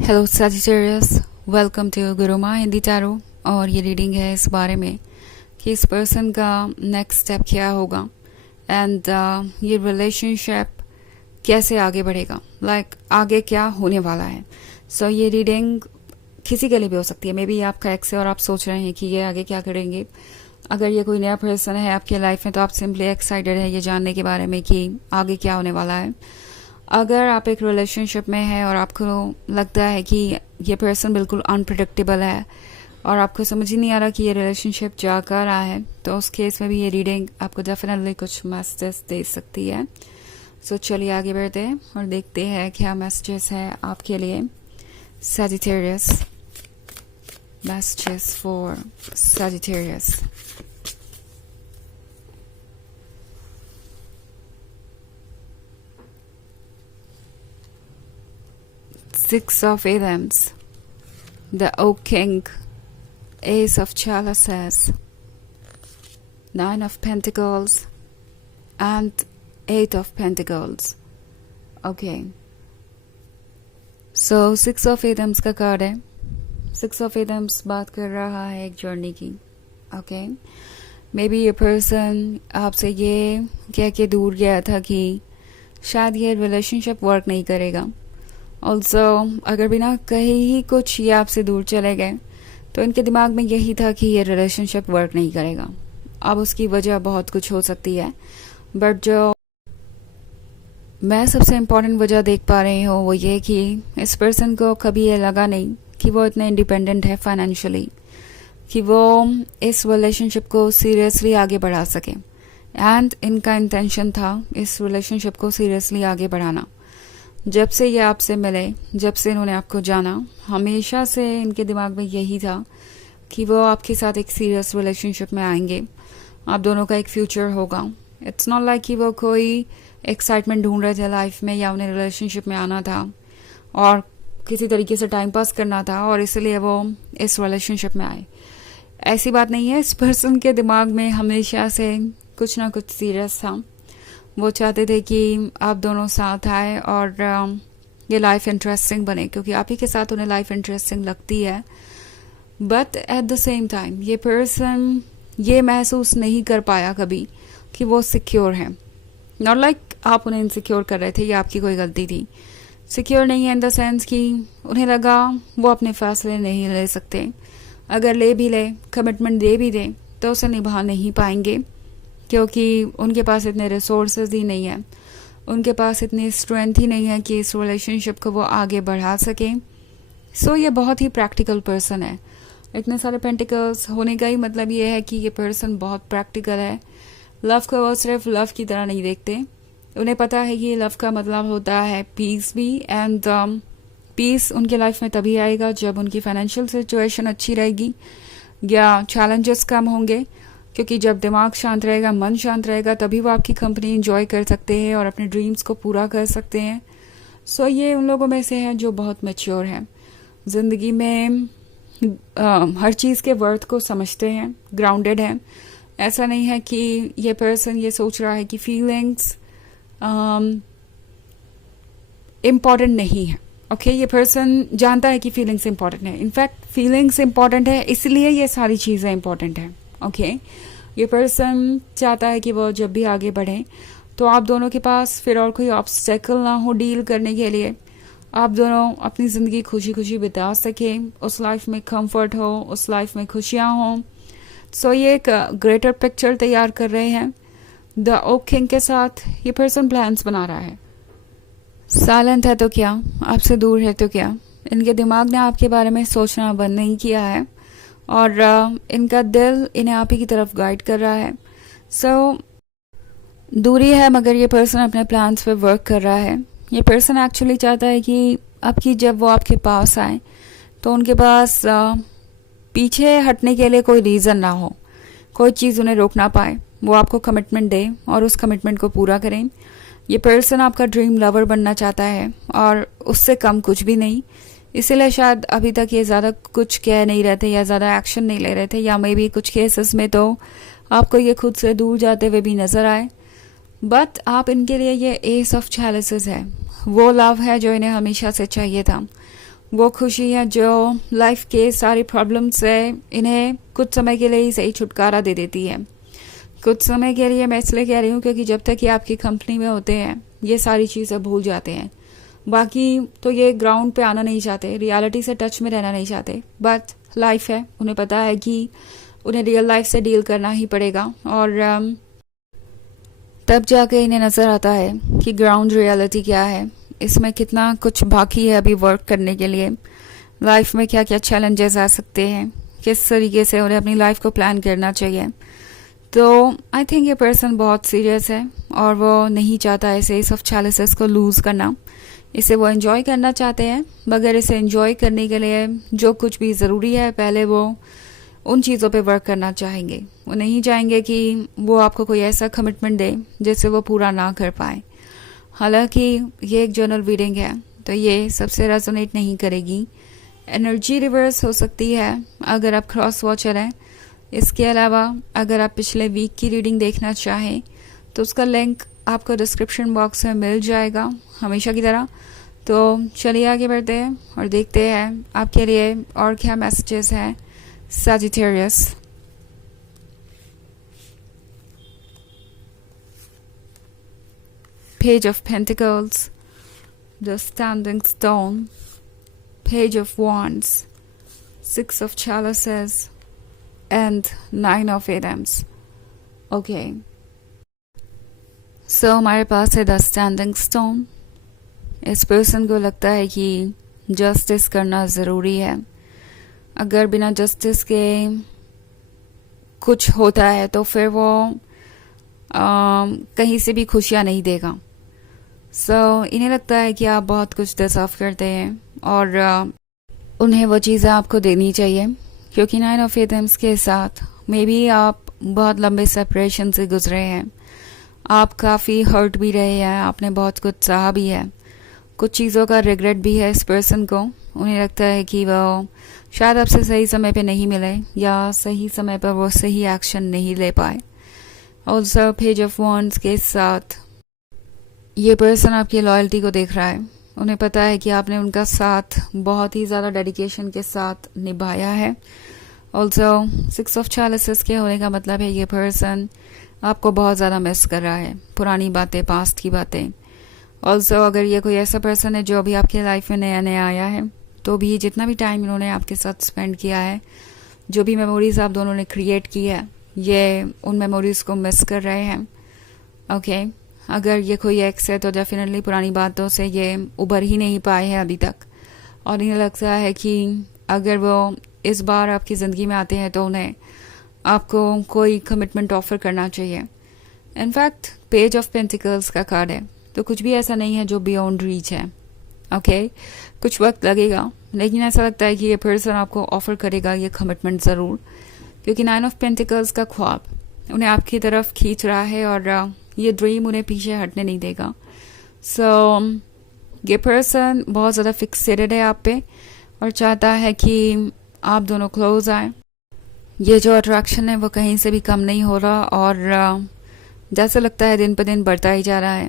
Hello Sagittarius, welcome to Guruma Hindi tarot. और ये reading है इस बारे में कि इस पर्सन का नेक्स्ट स्टेप क्या होगा एंड ये रिलेशनशिप कैसे आगे बढ़ेगा, आगे क्या होने वाला है। ये रीडिंग किसी के लिए भी हो सकती है। मे बी आपका एक्स है और आप सोच रहे हैं कि ये आगे क्या करेंगे। अगर ये कोई नया पर्सन है आपके लाइफ में तो आप सिंपली एक्साइटेड है ये जानने के बारे में कि आगे क्या होने वाला है। अगर आप एक रिलेशनशिप में हैं और आपको लगता है कि ये पर्सन बिल्कुल अनप्रिडिक्टेबल है और आपको समझ ही नहीं आ रहा कि ये रिलेशनशिप जा कर रहा है, तो उस केस में भी ये रीडिंग आपको डेफिनेटली कुछ मैसेजेस दे सकती है। चलिए आगे बढ़ते हैं और देखते हैं क्या मैसेजेस है आपके लिए। Sagittarius, messages for Sagittarius. Six of Wands, the Oak King, Ace of Chalices, Nine of Pentacles, and Eight of Pentacles. Okay. Six of Wands का कार्ड है। Six of Wands बात कर रहा है एक जर्नी की। Okay. मे बी ये person आपसे ये कह के दूर गया था कि शायद ये रिलेशनशिप वर्क नहीं करेगा। ऑल्सो अगर बिना कहे ही कुछ ये आपसे दूर चले गए तो इनके दिमाग में यही था कि ये रिलेशनशिप वर्क नहीं करेगा। अब उसकी वजह बहुत कुछ हो सकती है, बट जो मैं सबसे इम्पोर्टेंट वजह देख पा रही हूँ वो ये कि इस पर्सन को कभी ये लगा नहीं कि वो इतने इंडिपेंडेंट है फाइनेंशियली कि वो इस रिलेशनशिप को सीरियसली आगे बढ़ा सके। एंड इनका इंटेंशन था इस रिलेशनशिप को सीरियसली आगे बढ़ाना। जब से ये आपसे मिले, जब से इन्होंने आपको जाना, हमेशा से इनके दिमाग में यही था कि वो आपके साथ एक सीरियस रिलेशनशिप में आएंगे, आप दोनों का एक फ्यूचर होगा। इट्स नॉट लाइक कि वो कोई एक्साइटमेंट ढूंढ रहे थे लाइफ में या उन्हें रिलेशनशिप में आना था और किसी तरीके से टाइम पास करना था और इसलिए वो इस रिलेशनशिप में आए। ऐसी बात नहीं है। इस पर्सन के दिमाग में हमेशा से कुछ ना कुछ सीरियस था। वो चाहते थे कि आप दोनों साथ आए और ये लाइफ इंटरेस्टिंग बने, क्योंकि आप ही के साथ उन्हें लाइफ इंटरेस्टिंग लगती है। But at the same time ये पर्सन ये महसूस नहीं कर पाया कभी कि वो सिक्योर है। नॉट लाइक आप उन्हें इनसिक्योर कर रहे थे या आपकी कोई गलती थी। सिक्योर नहीं है इन द सेंस कि उन्हें लगा वो अपने फैसले नहीं ले सकते। अगर ले भी ले, कमिटमेंट दे भी दे तो उसे निभा नहीं पाएंगे, क्योंकि उनके पास इतने रिसोर्सेज ही नहीं है, उनके पास इतनी स्ट्रेंथ ही नहीं है कि इस रिलेशनशिप को वो आगे बढ़ा सके। ये बहुत ही प्रैक्टिकल पर्सन है। इतने सारे पेंटिकल्स होने का ही मतलब ये है कि ये पर्सन बहुत प्रैक्टिकल है। लव को वो सिर्फ लव की तरह नहीं देखते। उन्हें पता है कि लव का मतलब होता है पीस भी। एंड पीस उनके लाइफ में तभी आएगा जब उनकी फाइनेंशियल सिचुएशन अच्छी रहेगी या चैलेंजेस कम होंगे, क्योंकि जब दिमाग शांत रहेगा, मन शांत रहेगा, तभी वो आपकी कंपनी एंजॉय कर सकते हैं और अपने ड्रीम्स को पूरा कर सकते हैं। ये उन लोगों में से हैं जो बहुत मैच्योर हैं, जिंदगी में हर चीज़ के वर्थ को समझते हैं, ग्राउंडेड हैं। ऐसा नहीं है कि ये पर्सन ये सोच रहा है कि फीलिंग्स इम्पॉर्टेंट नहीं है। ओके, ये पर्सन जानता है कि फीलिंग्स इम्पॉर्टेंट है। इनफैक्ट फीलिंग्स इम्पॉर्टेंट है, इसलिए ये सारी चीज़ें इम्पॉर्टेंट हैं। ओके, ये पर्सन चाहता है कि वो जब भी आगे बढ़े तो आप दोनों के पास फिर और कोई ऑब्स्टेकल ना हो डील करने के लिए। आप दोनों अपनी ज़िंदगी खुशी खुशी बिता सकें, उस लाइफ में कंफर्ट हो, उस लाइफ में खुशियाँ हों। ये एक ग्रेटर पिक्चर तैयार कर रहे हैं। द ओक किंग के साथ ये पर्सन प्लान्स बना रहा है। साइलेंट है तो क्या, आपसे दूर है तो क्या, इनके दिमाग ने आपके बारे में सोचना बंद नहीं किया है और इनका दिल इन्हें आप ही की तरफ गाइड कर रहा है। दूरी है मगर ये पर्सन अपने प्लान्स पे वर्क कर रहा है। ये पर्सन एक्चुअली चाहता है कि आपकी जब वो आपके पास आए तो उनके पास पीछे हटने के लिए कोई रीज़न ना हो, कोई चीज़ उन्हें रोक ना पाए। वो आपको कमिटमेंट दे और उस कमिटमेंट को पूरा करें। ये पर्सन आपका ड्रीम लवर बनना चाहता है और उससे कम कुछ भी नहीं। इसीलिए शायद अभी तक ये ज़्यादा कुछ कह नहीं रहे थे या ज़्यादा एक्शन नहीं ले रहे थे, या मे भी कुछ केसेस में तो आपको ये खुद से दूर जाते हुए भी नज़र आए। बट आप इनके लिए ये एस ऑफ चैलिसेस है, वो लव है जो इन्हें हमेशा से चाहिए था, वो खुशी है जो लाइफ के सारी प्रॉब्लम से इन्हें कुछ समय के लिए ही सही छुटकारा दे देती है। कुछ समय के लिए मैं इसलिए कह रही हूँ क्योंकि जब तक ये आपकी कंपनी में होते हैं ये सारी चीज़ें भूल जाते हैं। बाकी तो ये ग्राउंड पे आना नहीं चाहते, रियलिटी से टच में रहना नहीं चाहते, बट लाइफ है, उन्हें पता है कि उन्हें रियल लाइफ से डील करना ही पड़ेगा। और तब जाके इन्हें नज़र आता है कि ग्राउंड रियलिटी क्या है, इसमें कितना कुछ बाकी है अभी वर्क करने के लिए, लाइफ में क्या क्या चैलेंजेस आ सकते हैं, किस तरीके से उन्हें अपनी लाइफ को प्लान करना चाहिए। तो आई थिंक ये पर्सन बहुत सीरियस है और वो नहीं चाहता ऐसे एस ऑफ चैलिसेस को लूज़ करना। इसे वो एंजॉय करना चाहते हैं, मगर इसे एंजॉय करने के लिए जो कुछ भी ज़रूरी है पहले वो उन चीज़ों पे वर्क करना चाहेंगे। वो नहीं चाहेंगे कि वो आपको कोई ऐसा कमिटमेंट दे जिससे वो पूरा ना कर पाए। हालांकि ये एक जर्नल रीडिंग है तो ये सबसे रेजोनेट नहीं करेगी। एनर्जी रिवर्स हो सकती है अगर आप क्रॉस वॉचर हैं। इसके अलावा अगर आप पिछले वीक की रीडिंग देखना चाहें तो उसका लिंक आपको डिस्क्रिप्शन बॉक्स में मिल जाएगा हमेशा की तरह। तो चलिए आगे बढ़ते हैं और देखते हैं आपके लिए और क्या मैसेजेस हैं Sagittarius. Page of Pentacles, the Standing Stone, Page of Wands, Six of Chalices, and Nine of Items. Okay. So हमारे पास है द स्टैंडिंग स्टोन। इस पर्सन को लगता है कि जस्टिस करना ज़रूरी है। अगर बिना जस्टिस के कुछ होता है तो फिर वो कहीं से भी खुशियाँ नहीं देगा। इन्हें लगता है कि आप बहुत कुछ डिजर्व करते हैं और उन्हें वो चीज़ें आपको देनी चाहिए, क्योंकि नाइन ऑफ एथम्स के साथ मे बी आप बहुत लंबे सेपरेशन से गुजरे हैं, आप काफ़ी हर्ट भी रहे हैं, आपने बहुत कुछ सहा भी है, कुछ चीज़ों का रिग्रेट भी है इस पर्सन को। उन्हें लगता है कि वो शायद आपसे सही समय पे नहीं मिले या सही समय पर वो सही एक्शन नहीं ले पाए। ऑल्सो पेज ऑफ वॉन्ड्स के साथ ये पर्सन आपकी लॉयल्टी को देख रहा है। उन्हें पता है कि आपने उनका साथ बहुत ही ज़्यादा डेडिकेशन के साथ निभाया है। ऑल्सो सिक्स ऑफ चैलिसेस के होने का मतलब है ये पर्सन आपको बहुत ज़्यादा मिस कर रहा है, पुरानी बातें, पास्ट की बातें। ऑल्सो अगर ये कोई ऐसा पर्सन है जो अभी आपकी लाइफ में नया नया आया है तो भी जितना भी टाइम इन्होंने आपके साथ स्पेंड किया है, जो भी मेमोरीज आप दोनों ने क्रिएट की है, ये उन मेमोरीज को मिस कर रहे हैं। ओके अगर ये कोई एक्स है तो डेफिनेटली पुरानी बातों से ये उभर ही नहीं पाए हैं अभी तक, और इन्हें लगता है कि अगर वो इस बार आपकी ज़िंदगी में आते हैं तो उन्हें आपको कोई कमिटमेंट ऑफर करना चाहिए। इनफैक्ट पेज ऑफ पेंटिकल्स का कार्ड है तो कुछ भी ऐसा नहीं है जो बियॉन्ड रीच है। ओके कुछ वक्त लगेगा, लेकिन ऐसा लगता है कि ये पर्सन आपको ऑफर करेगा ये कमिटमेंट ज़रूर, क्योंकि नाइन ऑफ पेंटिकल्स का ख्वाब उन्हें आपकी तरफ खींच रहा है और ये ड्रीम उन्हें पीछे हटने नहीं देगा। ये पर्सन बहुत ज़्यादा फिक्सेटेड है आप पे और चाहता है कि आप दोनों क्लोज आए। ये जो अट्रैक्शन है वो कहीं से भी कम नहीं हो रहा और जैसे लगता है दिन पर दिन बढ़ता ही जा रहा है।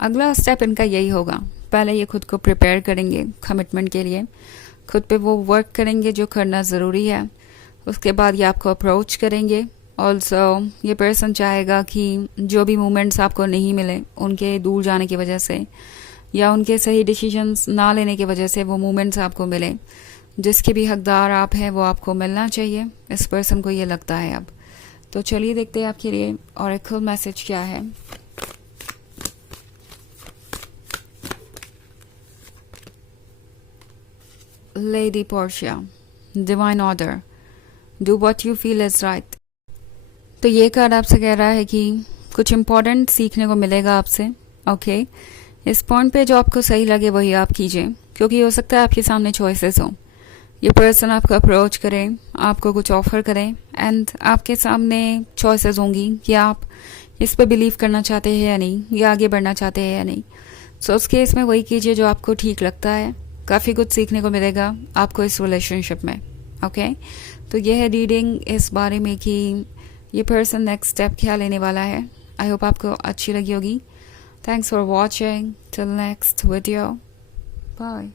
अगला स्टेप इनका यही होगा, पहले ये खुद को प्रिपेयर करेंगे कमिटमेंट के लिए, खुद पे वो वर्क करेंगे जो करना ज़रूरी है, उसके बाद ये आपको अप्रोच करेंगे। ऑल्सो ये पर्सन चाहेगा कि जो भी मोमेंट्स आपको नहीं मिले उनके दूर जाने की वजह से या उनके सही डिसीजंस ना लेने की वजह से वो मोमेंट्स आपको मिले, जिसके भी हकदार आप हैं वो आपको मिलना चाहिए। इस पर्सन को ये लगता है अब। तो चलिए देखते हैं आपके लिए ऑरेकल मैसेज क्या है। Lady Portia, divine order, do what you feel is right. तो ये कार्ड आपसे कह रहा है कि कुछ इम्पोर्टेंट सीखने को मिलेगा आपसे। ओके इस पॉइंट पे जो आपको सही लगे वही आप कीजिए, क्योंकि हो सकता है आपके सामने चॉइसेस हो। ये पर्सन आपको अप्रोच करे, आपको कुछ ऑफर करे एंड आपके सामने चॉइसेस होंगी कि आप इस पर बिलीव करना चाहते हैं या नहीं, या आगे बढ़ना चाहते हैं या नहीं। उस केस में वही कीजिए जो आपको ठीक लगता है। काफ़ी कुछ सीखने को मिलेगा आपको इस रिलेशनशिप में। ओके तो ये है रीडिंग इस बारे में कि ये पर्सन नेक्स्ट स्टेप क्या लेने वाला है। आई होप आपको अच्छी लगी होगी। Thanks for watching, till next video, bye.